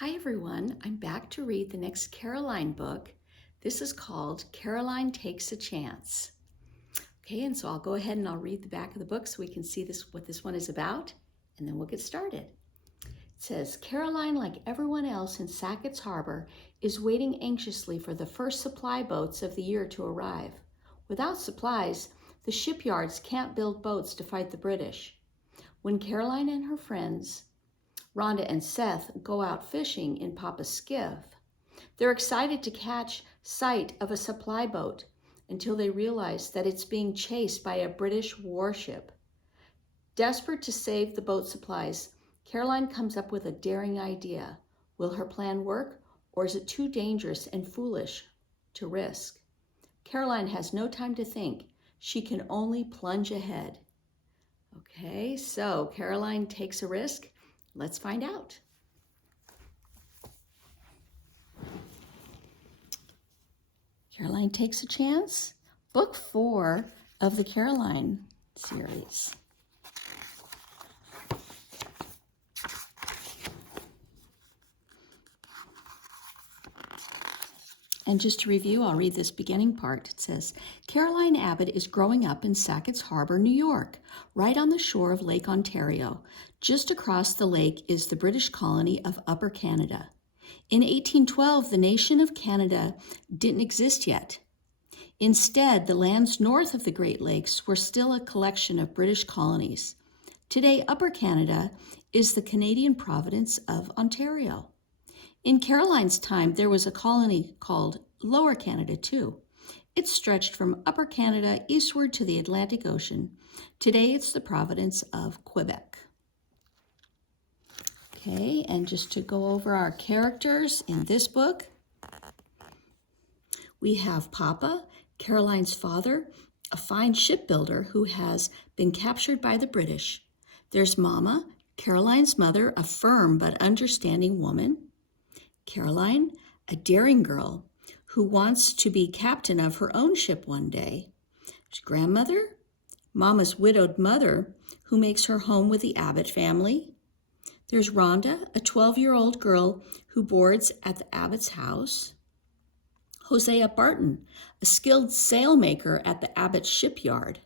Hi everyone, I'm back to read the next Caroline book. This is called Caroline Takes a Chance. Okay, and so I'll go ahead and I'll read the back of the book so we can see what this one is about, and then we'll get started. It says, Caroline, like everyone else in Sackett's Harbor, is waiting anxiously for the first supply boats of the year to arrive. Without supplies, the shipyards can't build boats to fight the British. When Caroline and her friends, Rhonda and Seth, go out fishing in Papa's skiff, they're excited to catch sight of a supply boat until they realize that it's being chased by a British warship. Desperate to save the boat supplies, Caroline comes up with a daring idea. Will her plan work, or is it too dangerous and foolish to risk? Caroline has no time to think. She can only plunge ahead. Okay, so Caroline takes a risk. Let's find out. Caroline Takes a Chance, Book 4 of the Caroline series. And just to review, I'll read this beginning part. It says, Caroline Abbott is growing up in Sackett's Harbor, New York, right on the shore of Lake Ontario. Just across the lake is the British colony of Upper Canada. In 1812, the nation of Canada didn't exist yet. Instead, the lands north of the Great Lakes were still a collection of British colonies. Today, Upper Canada is the Canadian province of Ontario. In Caroline's time, there was a colony called Lower Canada, too. It stretched from Upper Canada eastward to the Atlantic Ocean. Today, it's the province of Quebec. Okay, and just to go over our characters in this book, we have Papa, Caroline's father, a fine shipbuilder who has been captured by the British. There's Mama, Caroline's mother, a firm but understanding woman. Caroline, a daring girl who wants to be captain of her own ship one day. There's Grandmother, Mama's widowed mother who makes her home with the Abbott family. There's Rhonda, a 12-year-old girl who boards at the Abbott's house. Hosea Barton, a skilled sailmaker at the Abbott shipyard.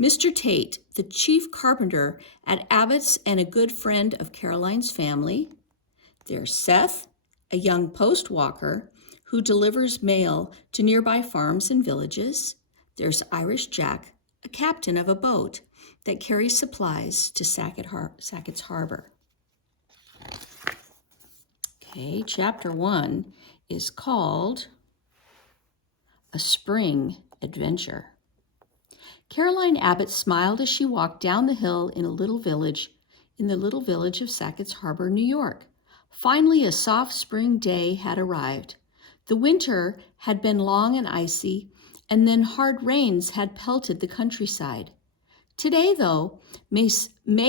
Mr. Tate, the chief carpenter at Abbott's and a good friend of Caroline's family. There's Seth, a young post walker who delivers mail to nearby farms and villages. There's Irish Jack, a captain of a boat that carries supplies to Sackett's Harbor. Okay, chapter 1 is called A Spring Adventure. Caroline Abbott smiled as she walked down the hill in the little village of Sackett's Harbor, New York. Finally, a soft spring day had arrived. The winter had been long and icy, and then hard rains had pelted the countryside. Today, though, May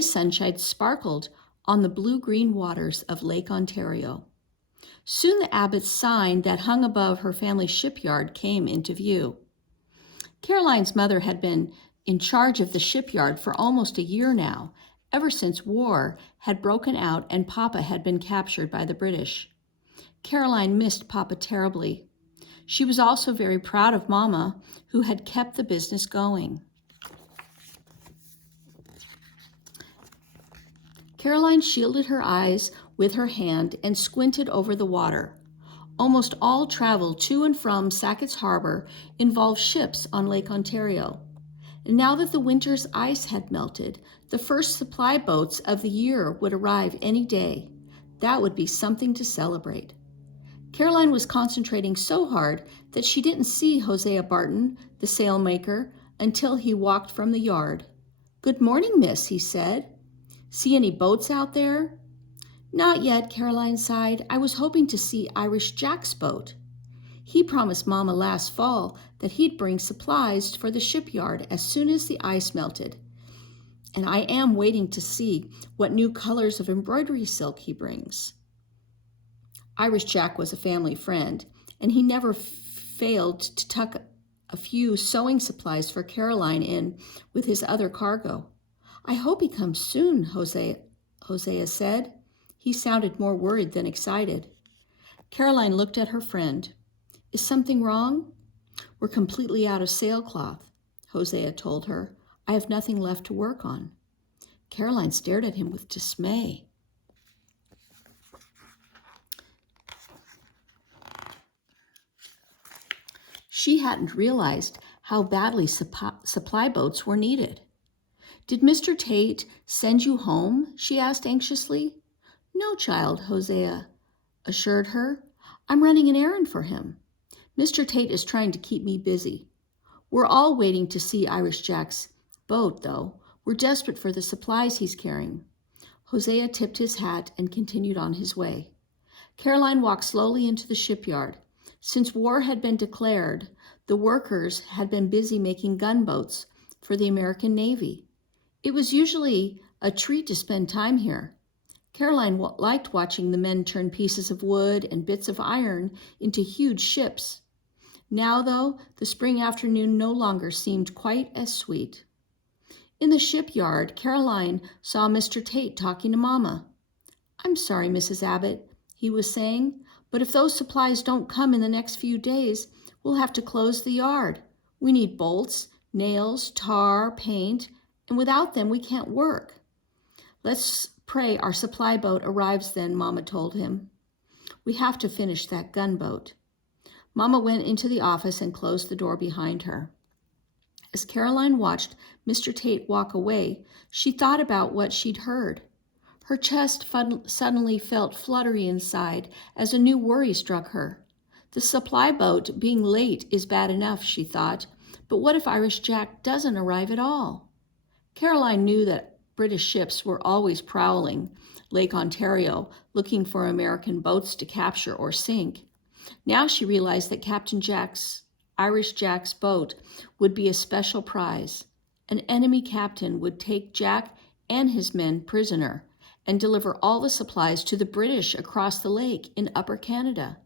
sunshine sparkled on the blue-green waters of Lake Ontario. Soon the Abbott's sign that hung above her family's shipyard came into view. Caroline's mother had been in charge of the shipyard for almost a year now, ever since war had broken out and Papa had been captured by the British. Caroline missed Papa terribly. She was also very proud of Mama, who had kept the business going. Caroline shielded her eyes with her hand and squinted over the water. Almost all travel to and from Sackett's Harbor involved ships on Lake Ontario. And now that the winter's ice had melted, the first supply boats of the year would arrive any day. That would be something to celebrate. Caroline was concentrating so hard that she didn't see Hosea Barton, the sailmaker, until he walked from the yard. "Good morning, miss," he said. "See any boats out there?" "Not yet," Caroline sighed. "I was hoping to see Irish Jack's boat. He promised Mama last fall that he'd bring supplies for the shipyard as soon as the ice melted. And I am waiting to see what new colors of embroidery silk he brings." Irish Jack was a family friend, and he never failed to tuck a few sewing supplies for Caroline in with his other cargo. "I hope he comes soon," Hosea said. He sounded more worried than excited. Caroline looked at her friend. "Is something wrong?" "We're completely out of sailcloth," Hosea told her. "I have nothing left to work on." Caroline stared at him with dismay. She hadn't realized how badly supply boats were needed. "Did Mr. Tate send you home?" she asked anxiously. "No, child," Hosea assured her. "I'm running an errand for him. Mr. Tate is trying to keep me busy. We're all waiting to see Irish Jack's boat, though. We're desperate for the supplies he's carrying." Hosea tipped his hat and continued on his way. Caroline walked slowly into the shipyard. Since war had been declared, the workers had been busy making gunboats for the American Navy. It was usually a treat to spend time here. Caroline liked watching the men turn pieces of wood and bits of iron into huge ships. Now, though, the spring afternoon no longer seemed quite as sweet. In the shipyard, Caroline saw Mr. Tate talking to Mama. "I'm sorry, Mrs. Abbott," he was saying, "but if those supplies don't come in the next few days, we'll have to close the yard. We need bolts, nails, tar, paint, and without them we can't work." "Let's pray our supply boat arrives then," Mama told him. "We have to finish that gunboat." Mama went into the office and closed the door behind her. As Caroline watched Mr. Tate walk away, she thought about what she'd heard. Her chest suddenly felt fluttery inside as a new worry struck her. The supply boat being late is bad enough, she thought, but what if Irish Jack doesn't arrive at all? Caroline knew that British ships were always prowling Lake Ontario, looking for American boats to capture or sink. Now she realized that Irish Jack's boat would be a special prize. An enemy captain would take Jack and his men prisoner and deliver all the supplies to the British across the lake in Upper Canada.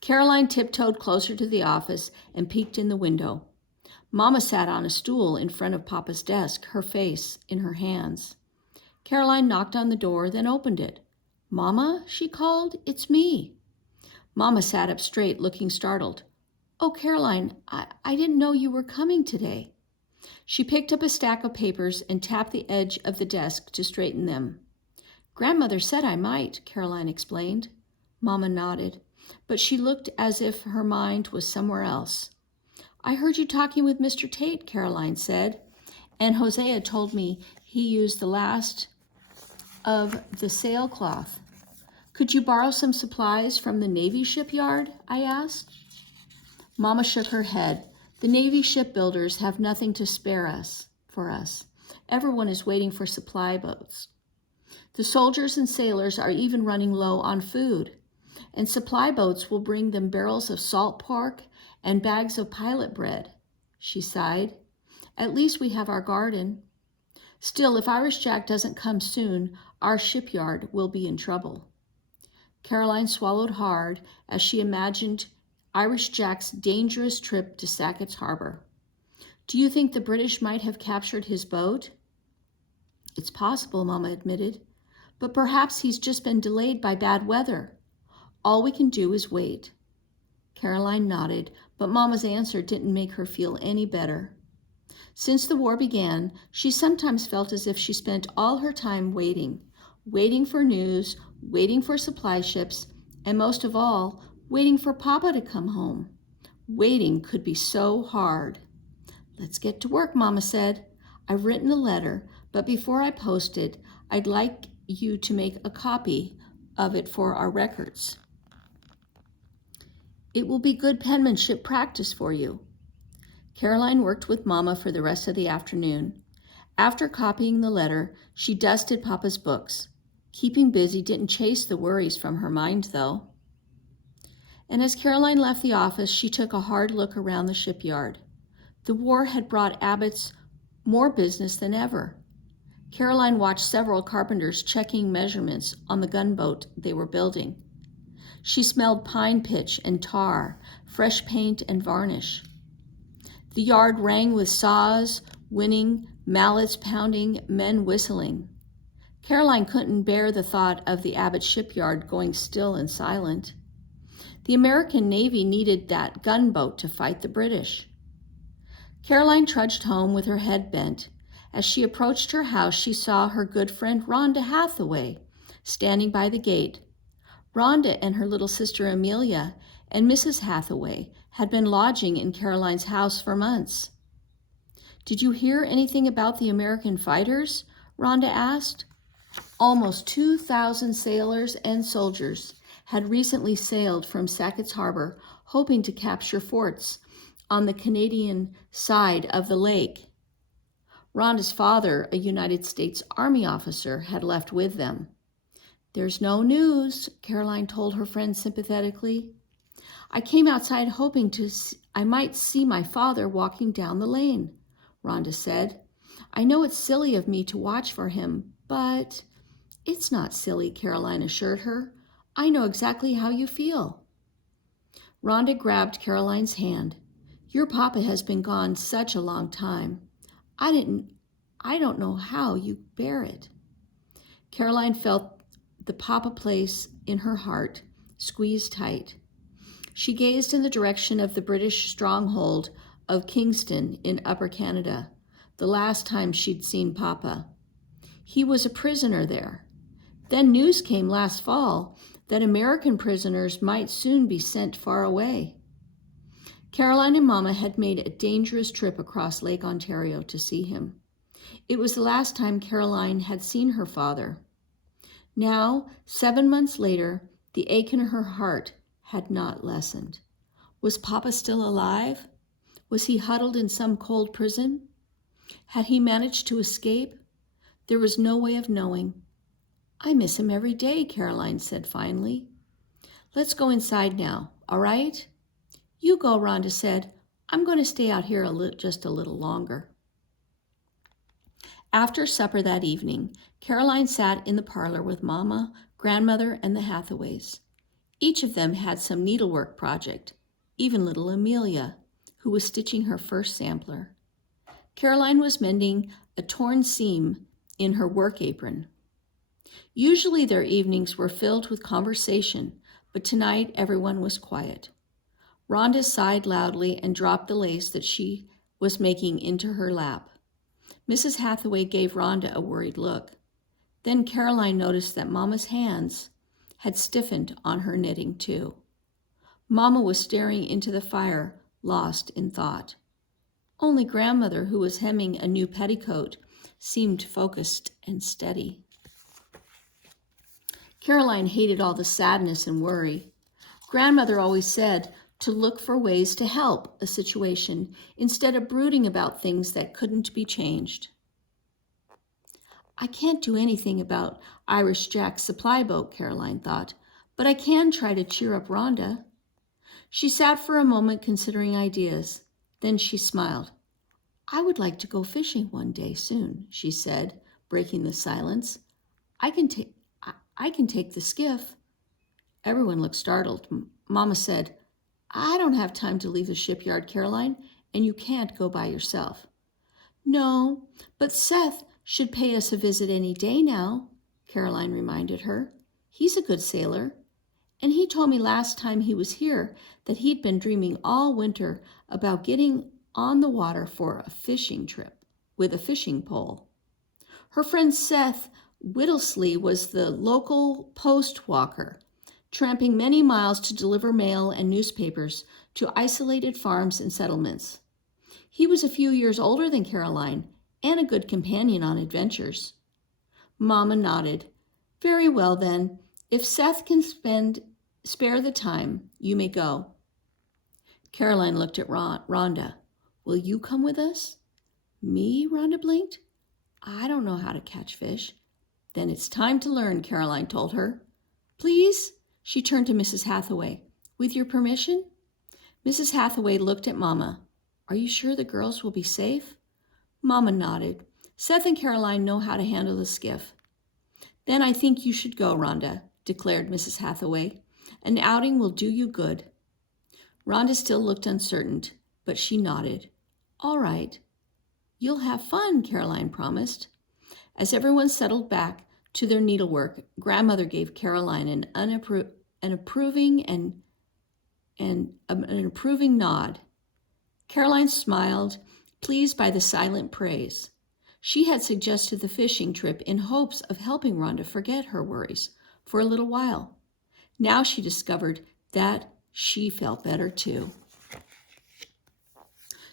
Caroline tiptoed closer to the office and peeked in the window. Mama sat on a stool in front of Papa's desk, her face in her hands. Caroline knocked on the door, then opened it. "Mama," she called, "it's me." Mama sat up straight, looking startled. "Oh, Caroline, I didn't know you were coming today." She picked up a stack of papers and tapped the edge of the desk to straighten them. "Grandmother said I might," Caroline explained. Mama nodded, but she looked as if her mind was somewhere else. "I heard you talking with Mr. Tate," Caroline said, "and Hosea told me he used the last of the sailcloth. Could you borrow some supplies from the Navy shipyard?" I asked. Mama shook her head. "The Navy shipbuilders have nothing to spare for us. Everyone is waiting for supply boats. The soldiers and sailors are even running low on food, and supply boats will bring them barrels of salt pork and bags of pilot bread." She sighed. "At least we have our garden. Still, if Irish Jack doesn't come soon, our shipyard will be in trouble." Caroline swallowed hard as she imagined Irish Jack's dangerous trip to Sackett's Harbor. "Do you think the British might have captured his boat?" "It's possible," Mama admitted, "but perhaps he's just been delayed by bad weather. All we can do is wait." Caroline nodded, but Mama's answer didn't make her feel any better. Since the war began, she sometimes felt as if she spent all her time waiting for news, waiting for supply ships, and most of all, waiting for Papa to come home. Waiting could be so hard. "Let's get to work," Mama said. "I've written a letter, but before I post it, I'd like you to make a copy of it for our records. It will be good penmanship practice for you." Caroline worked with Mama for the rest of the afternoon. After copying the letter, she dusted Papa's books. Keeping busy didn't chase the worries from her mind, though. And as Caroline left the office, she took a hard look around the shipyard. The war had brought Abbott's more business than ever. Caroline watched several carpenters checking measurements on the gunboat they were building. She smelled pine pitch and tar, fresh paint and varnish. The yard rang with saws, winning, mallets pounding, men whistling. Caroline couldn't bear the thought of the Abbott shipyard going still and silent. The American Navy needed that gunboat to fight the British. Caroline trudged home with her head bent. As she approached her house, she saw her good friend Rhonda Hathaway standing by the gate. Rhonda and her little sister Amelia and Mrs. Hathaway had been lodging in Caroline's house for months. "Did you hear anything about the American fighters?" Rhonda asked. Almost 2,000 sailors and soldiers had recently sailed from Sackett's Harbor, hoping to capture forts on the Canadian side of the lake. Rhonda's father, a United States Army officer, had left with them. "There's no news," Caroline told her friend sympathetically. "I came outside hoping I might see my father walking down the lane," Rhonda said. "I know it's silly of me to watch for him, but—" "It's not silly," Caroline assured her. "I know exactly how you feel." Rhonda grabbed Caroline's hand. "Your papa has been gone such a long time. I don't know how you bear it." Caroline felt the papa place in her heart squeeze tight. She gazed in the direction of the British stronghold of Kingston in Upper Canada, the last time she'd seen Papa. He was a prisoner there. Then news came last fall that American prisoners might soon be sent far away. Caroline and Mama had made a dangerous trip across Lake Ontario to see him. It was the last time Caroline had seen her father. Now, 7 months later, the ache in her heart had not lessened. Was Papa still alive? Was he huddled in some cold prison? Had he managed to escape? There was no way of knowing. "I miss him every day," Caroline said finally. "Let's go inside now, all right?" "You go," Rhonda said. "I'm going to stay out here just a little longer." After supper that evening, Caroline sat in the parlor with Mama, Grandmother, and the Hathaways. Each of them had some needlework project, even little Amelia, who was stitching her first sampler. Caroline was mending a torn seam in her work apron. Usually their evenings were filled with conversation, but tonight everyone was quiet. Rhonda sighed loudly and dropped the lace that she was making into her lap. Mrs. Hathaway gave Rhonda a worried look. Then Caroline noticed that Mama's hands had stiffened on her knitting too. Mama was staring into the fire, lost in thought. Only Grandmother, who was hemming a new petticoat, seemed focused and steady. Caroline hated all the sadness and worry. Grandmother always said to look for ways to help a situation instead of brooding about things that couldn't be changed. "I can't do anything about Irish Jack's supply boat," Caroline thought, "but I can try to cheer up Rhonda." She sat for a moment considering ideas. Then she smiled. "I would like to go fishing one day soon," she said, breaking the silence. I can take the skiff." Everyone looked startled. Mama said, "I don't have time to leave the shipyard, Caroline, and you can't go by yourself." "No, but Seth should pay us a visit any day now," Caroline reminded her. "He's a good sailor. And he told me last time he was here that he'd been dreaming all winter about getting on the water for a fishing trip with a fishing pole." Her friend Seth Whittlesley was the local post walker, tramping many miles to deliver mail and newspapers to isolated farms and settlements. He was a few years older than Caroline and a good companion on adventures. Mama nodded. "Very well then, if Seth can spare the time, you may go." Caroline looked at Rhonda. "Will you come with us?" "Me?" Rhonda blinked. "I don't know how to catch fish." "Then it's time to learn," Caroline told her. "Please?" She turned to Mrs. Hathaway. "With your permission?" Mrs. Hathaway looked at Mama. "Are you sure the girls will be safe?" Mama nodded. "Seth and Caroline know how to handle the skiff." "Then I think you should go, Rhonda," declared Mrs. Hathaway. "An outing will do you good." Rhonda still looked uncertain, but she nodded. "All right." "You'll have fun," Caroline promised. As everyone settled back to their needlework, Grandmother gave Caroline an approving nod. Caroline smiled, pleased by the silent praise. She had suggested the fishing trip in hopes of helping Rhonda forget her worries for a little while. Now she discovered that she felt better too.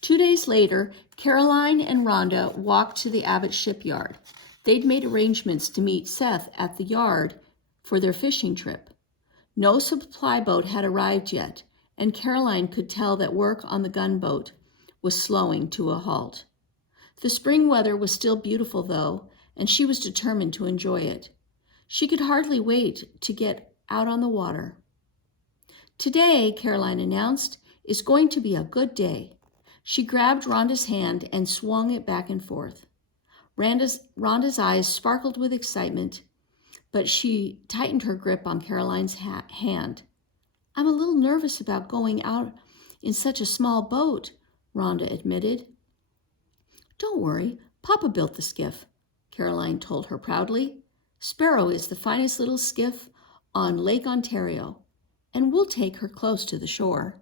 2 days later, Caroline and Rhonda walked to the Abbott shipyard. They'd made arrangements to meet Seth at the yard for their fishing trip. No supply boat had arrived yet, and Caroline could tell that work on the gunboat was slowing to a halt. The spring weather was still beautiful, though, and she was determined to enjoy it. She could hardly wait to get out on the water. Today, Caroline announced, is going to be a good day. She grabbed Rhonda's hand and swung it back and forth. Rhonda's eyes sparkled with excitement, but she tightened her grip on Caroline's hand. I'm a little nervous about going out in such a small boat, Rhonda admitted. Don't worry, Papa built the skiff, Caroline told her proudly. Sparrow is the finest little skiff on Lake Ontario, and we'll take her close to the shore.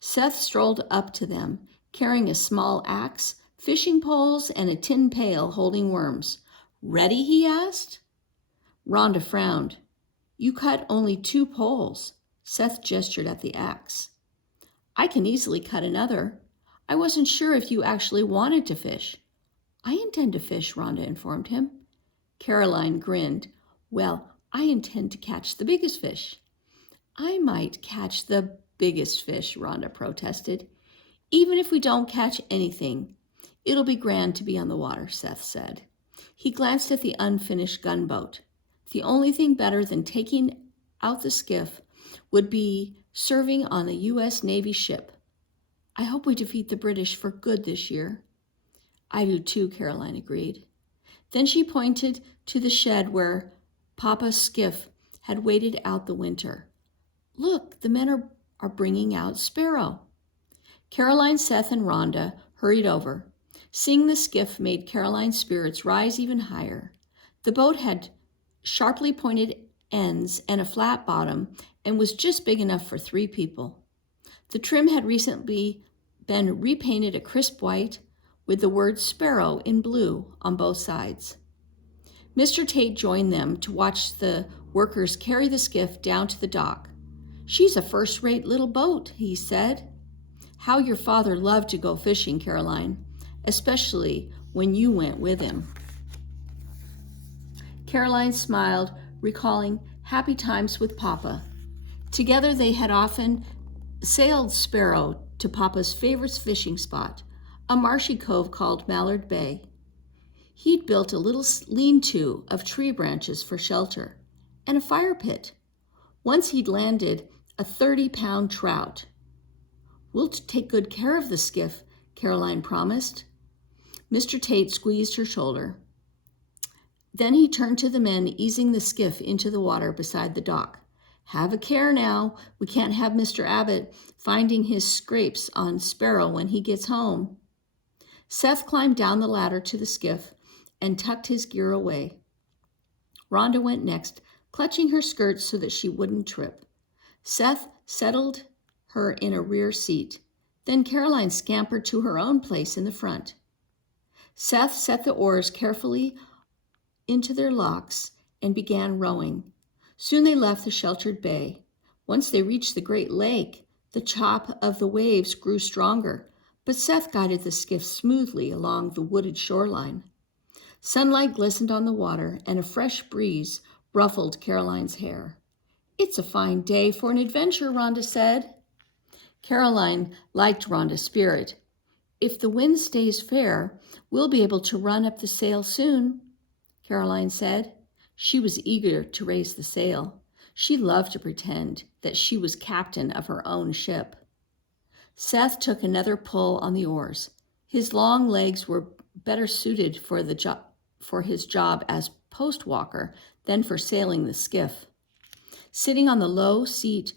Seth strolled up to them, carrying a small axe, fishing poles, and a tin pail holding worms. Ready, he asked. Rhonda frowned. You cut only 2 poles. Seth gestured at the axe. I can easily cut another. I wasn't sure if you actually wanted to fish. I intend to fish, Rhonda informed him. Caroline grinned. Well, I intend to catch the biggest fish. I might catch the biggest fish, Rhonda protested. Even if we don't catch anything, it'll be grand to be on the water, Seth said. He glanced at the unfinished gunboat. The only thing better than taking out the skiff would be serving on a U.S. Navy ship. I hope we defeat the British for good this year. I do too, Caroline agreed. Then she pointed to the shed where Papa's skiff had waited out the winter. Look, the men are bringing out Sparrow. Caroline, Seth, and Rhonda hurried over. Seeing the skiff made Caroline's spirits rise even higher. The boat had sharply pointed ends and a flat bottom and was just big enough for 3 people. The trim had recently been repainted a crisp white with the word Sparrow in blue on both sides. Mr. Tate joined them to watch the workers carry the skiff down to the dock. She's a first-rate little boat, he said. How your father loved to go fishing, Caroline, especially when you went with him. Caroline smiled, recalling happy times with Papa. Together they had often sailed Sparrow to Papa's favorite fishing spot, a marshy cove called Mallard Bay. He'd built a little lean-to of tree branches for shelter and a fire pit. Once he'd landed a 30-pound trout. We'll take good care of the skiff, Caroline promised. Mr. Tate squeezed her shoulder. Then he turned to the men easing the skiff into the water beside the dock. Have a care now. We can't have Mr. Abbott finding his scrapes on Sparrow when he gets home. Seth climbed down the ladder to the skiff and tucked his gear away. Rhonda went next, clutching her skirts so that she wouldn't trip. Seth settled her in a rear seat. Then Caroline scampered to her own place in the front. Seth set the oars carefully into their locks and began rowing. Soon they left the sheltered bay. Once they reached the Great Lake, the chop of the waves grew stronger, but Seth guided the skiff smoothly along the wooded shoreline. Sunlight glistened on the water, and a fresh breeze ruffled Caroline's hair. It's a fine day for an adventure, Rhonda said. Caroline liked Rhonda's spirit. If the wind stays fair, we'll be able to run up the sail soon, Caroline said. She was eager to raise the sail. She loved to pretend that she was captain of her own ship. Seth took another pull on the oars. His long legs were better suited for his job as post walker than for sailing the skiff. Sitting on the low seat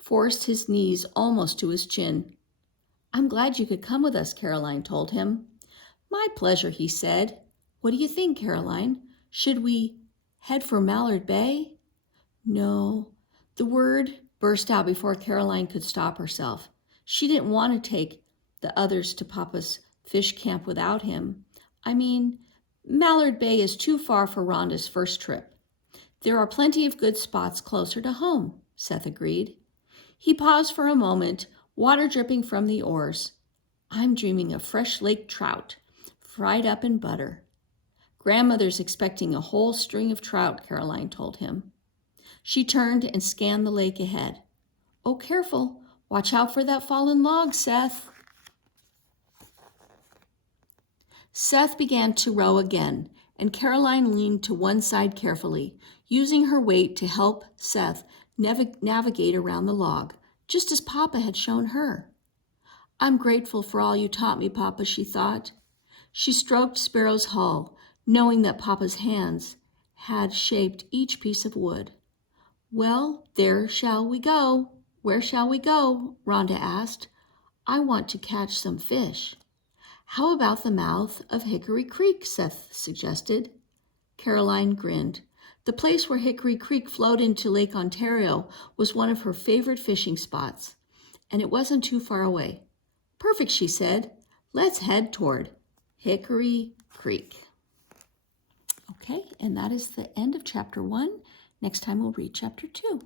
forced his knees almost to his chin. I'm glad you could come with us, Caroline told him. My pleasure, he said. What do you think, Caroline? Should we head for Mallard Bay? No. The word burst out before Caroline could stop herself. She didn't want to take the others to Papa's fish camp without him. I mean, Mallard Bay is too far for Rhonda's first trip. There are plenty of good spots closer to home, Seth agreed. He paused for a moment, water dripping from the oars. I'm dreaming of fresh lake trout, fried up in butter. Grandmother's expecting a whole string of trout, Caroline told him. She turned and scanned the lake ahead. Oh, careful. Watch out for that fallen log, Seth. Seth began to row again, and Caroline leaned to one side carefully, using her weight to help Seth navigate around the log, just as Papa had shown her. I'm grateful for all you taught me, Papa, she thought. She stroked Sparrow's hull, knowing that Papa's hands had shaped each piece of wood. Well, there shall we go. Where shall we go? Rhonda asked. I want to catch some fish. How about the mouth of Hickory Creek? Seth suggested. Caroline grinned. The place where Hickory Creek flowed into Lake Ontario was one of her favorite fishing spots, and it wasn't too far away. Perfect, she said. Let's head toward Hickory Creek. Okay, and that is the end of chapter 1. Next time we'll read chapter 2.